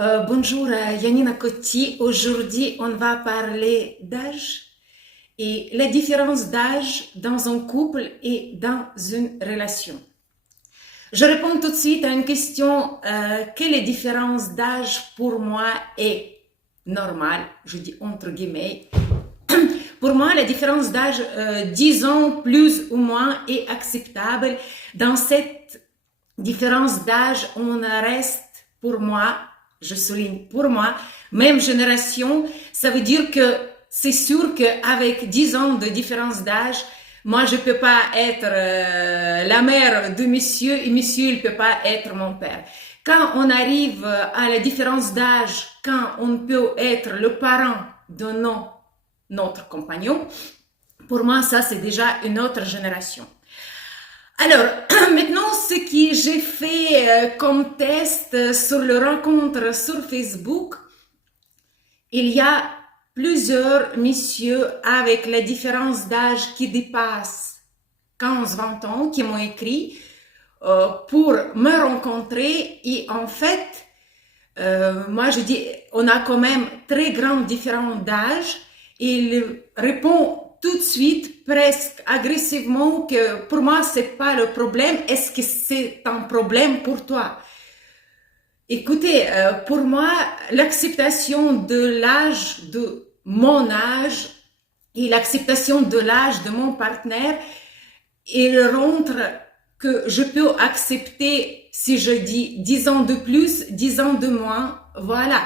Bonjour, Yanina Coty. Aujourd'hui, on va parler d'âge et la différence d'âge dans un couple et dans une relation. Je réponds tout de suite à une question. Quelle est la différence d'âge pour moi est normale, je dis entre guillemets. Pour moi, la différence d'âge, 10 ans plus ou moins, est acceptable. Dans cette différence d'âge, on reste, pour moi, je souligne pour moi, même génération. Ça veut dire que c'est sûr qu'avec 10 ans de différence d'âge, moi, je peux pas être la mère de monsieur et monsieur, il peut pas être mon père. Quand on arrive à la différence d'âge, quand on peut être le parent de notre compagnon, pour moi, ça, c'est déjà une autre génération. Alors, maintenant, ce que j'ai fait comme test sur le rencontre sur Facebook, il y a plusieurs messieurs avec la différence d'âge qui dépasse 15-20 ans qui m'ont écrit pour me rencontrer et en fait, moi je dis, on a quand même très grande différence d'âge et il répond tout de suite, presque agressivement, que pour moi, c'est pas le problème. Est-ce que c'est un problème pour toi? Écoutez, pour moi, l'acceptation de l'âge de mon âge et l'acceptation de l'âge de mon partenaire, il rentre que je peux accepter si je dis 10 ans de plus, 10 ans de moins, voilà.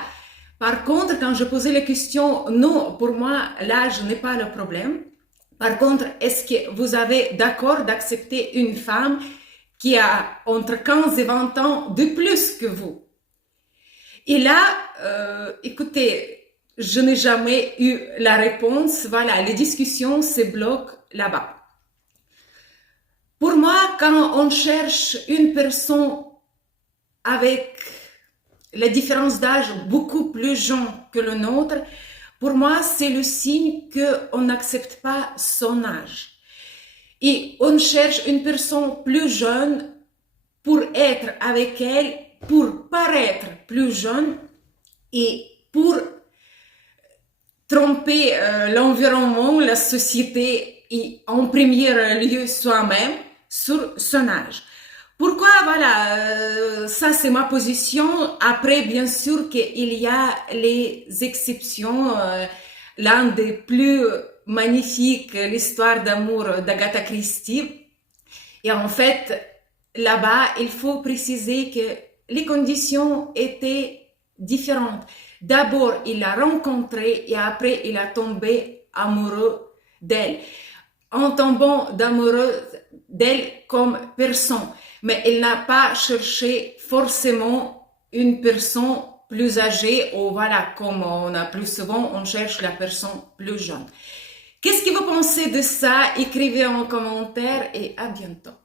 Par contre, quand je posais la question, non, pour moi, l'âge n'est pas le problème. Par contre, est-ce que vous avez d'accord d'accepter une femme qui a entre 15 et 20 ans de plus que vous? Et là, écoutez, je n'ai jamais eu la réponse. Voilà, les discussions se bloquent là-bas. Pour moi, quand on cherche une personne avec la différence d'âge beaucoup plus jeune que le nôtre, pour moi, c'est le signe qu'on n'accepte pas son âge. Et on cherche une personne plus jeune pour être avec elle, pour paraître plus jeune et pour tromper l'environnement, la société et en premier lieu soi-même sur son âge. Pourquoi, voilà, ça c'est ma position. Après, bien sûr qu'il y a les exceptions. L'un des plus magnifiques, l'histoire d'amour d'Agatha Christie. Et en fait, là-bas, il faut préciser que les conditions étaient différentes. D'abord, il l'a rencontrée et après, il a tombé amoureux d'elle. En tombant d'amoureux d'elle comme personne. Mais il n'a pas cherché forcément une personne plus âgée ou voilà, comme on a plus souvent, on cherche la personne plus jeune. Qu'est-ce que vous pensez de ça? Écrivez en commentaire et à bientôt.